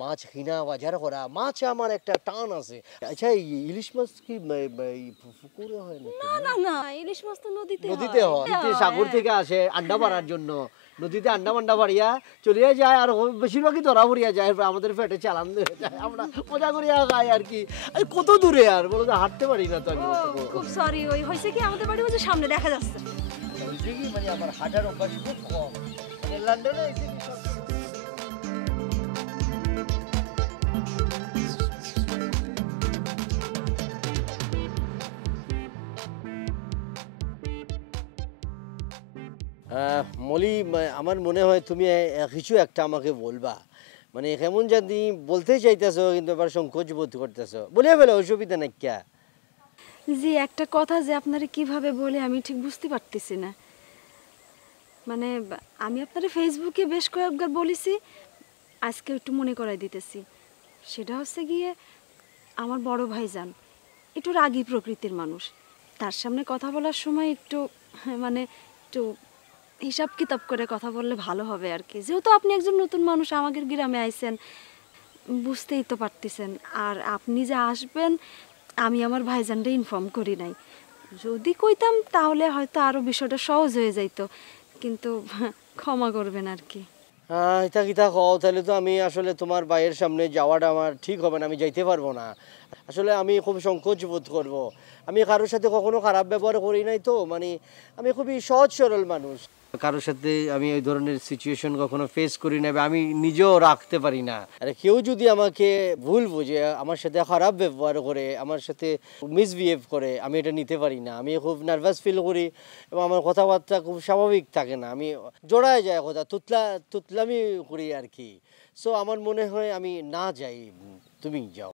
মাছ কিনা বাজার করা, মাছে আমার একটা টান আছে। আচ্ছা, এই ইলিশ মাছ কি পুকুরে হয় না? না না না, ইলিশ মাছ তো নদীতে নদীতে হয়, সাগর হ্যাঁ। থেকে আসে আন্ডা পাড়ার জন্য, নদীতে আন্ডা মান্ডা পাড়িয়া চলিয়া যায়, আর বেশিরভাগই ধরা পড়িয়া যায়, আমাদের পেটে চালান হয়ে যায়, আমরা মজা করিয়া খাই আর কি। কত দূরে আর বলো তো, হাঁটতে পারি না তো আমি। খুব সরি, ওই হয়েছে কি আমাদের বাড়ি হচ্ছে সামনে দেখা যাচ্ছে। হয়েছে কি, মানে আমার হাঁটার অভ্যাস খুব কম, মানে লন্ডনে এসে মলি, আমার মনে হয় তুমি কিছু একটা আমাকে বলবা, মানে কেমন জানি বলতে চাইতেছো কিন্তু আবার সংকোচ বোধ করতেছো, বলিয়া ফেলো, অসুবিধা নাই। ক্যা জি, একটা কথা যে আপনারে কিভাবে বলে আমি ঠিক বুঝতে পারতেছি না। মানে আমি আপনারে ফেসবুকে বেশ কয়েকবার বলেছি, আজকে একটু মনে করাই দিতেছি। সেটা হচ্ছে গিয়ে আমার বড় ভাইজান একটু রাগী প্রকৃতির মানুষ। তার সামনে কথা বলার সময় একটু মানে একটু হিসাব কিতাব করে কথা বললে ভালো হবে আর কি। যেহেতু আপনি একজন নতুন মানুষ, আমাদের গ্রামে আইছেন, বুঝতেই তো পারতেছেন। আর আপনি যে আসবেন আমি আমার ভাইজানকে ইনফর্ম করি নাই। যদি কইতাম তাহলে হয়তো আরও বিষয়টা সহজ হয়ে যাইতো, কিন্তু ক্ষমা করবেন আর কি। এটা কিতা কও, তাহলে তো আমি আসলে তোমার ভাইয়ের সামনে যাওয়াটা আমার ঠিক হবে না, আমি যাইতে পারবো না। আসলে আমি খুব সংকোচ বোধ করবো, আমি কারোর সাথে কখনো খারাপ ব্যবহার করি নাই তো, মানে আমি খুবই সহজ সরল মানুষ, কারোর সাথে আমি ওই ধরনের সিচুয়েশন কখনো ফেস করি না, আমি নিজেও রাখতে পারি না। আর কেউ যদি আমাকে ভুল বুঝে আমার সাথে খারাপ ব্যবহার করে, আমার সাথে মিসবিহেভ করে, আমি এটা নিতে পারি না, আমি খুব নার্ভাস ফিল করি এবং আমার কথাবার্তা খুব স্বাভাবিক থাকে না, আমি জড়ায় যায় কথা, তুতলামি করি আর কি। সো আমার মনে হয় আমি না যাই, তুমি যাও।